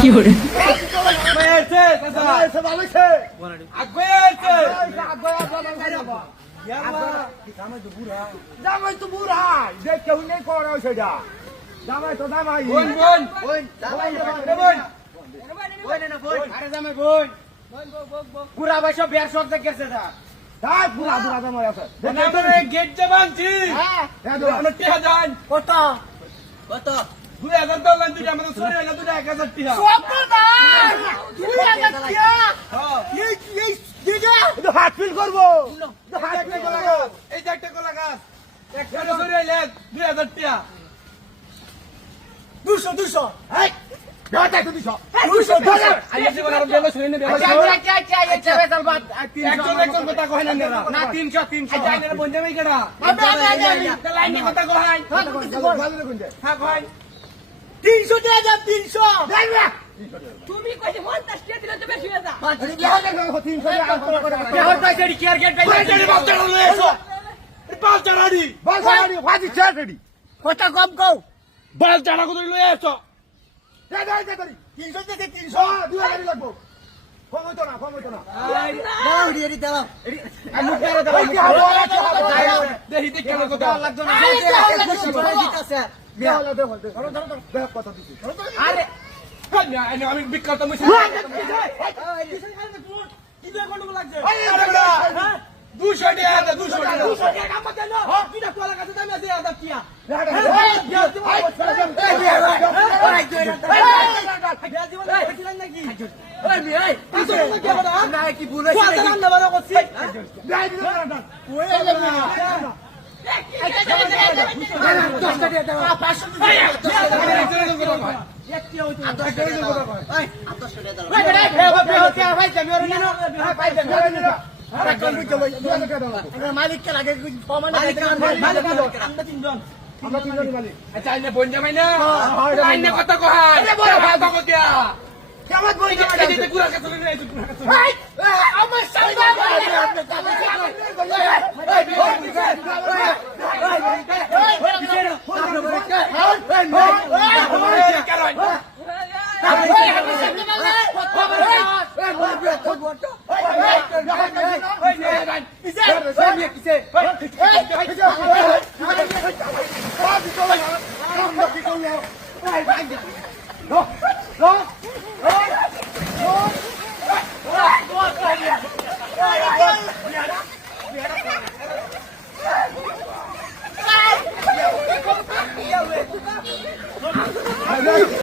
কি করে জামাই তো বুড়া যে কেউ নেই করা সেটা জামাই তো জামাই পুরা ভাই সব বিয়ার শখ দেখেছে তাই বুড়া বুড়া জামাই আছে গেট যে বানছি টিহা যান কত কত 2000 ডলার দুইটা আমাদের সরে হইলো দুইটা 1000 টিহা হাত ফিল করবো এই যে একটা কলা গাছ একটা সরে হইলে 2000 টিহা 200 200 আইয়া জীবন আর বেলা শুনে নেবে একজন কথা কয় না নেরা না 300 300 জানেন বন্ধে কেডা লাইনে কথা কয় হ্যাঁ কয় 300 টাকা দাম 300 তুমি কইতে 50 টাকা দিলে তো বেশি হয়ে যা কথা কম কও বাল জানা কত লয়ে আছো 300 থেকে 300 2000 লাগবো কম হইতো না দেখি দেখ কেন কথা লাগতো না কথা দিচ্ছি আরে আমি বিখ্যাত মুছে দুশো টাকা 200 টাকা কি ভুলে মালিককে লাগে আমরা তিনজনই মালিক আচ্ছা আইনে বন যাবাই না আইনে কথা কহাই কথা কতিয়া কেমন বলি কুড়া কাছে লই আমার সামনে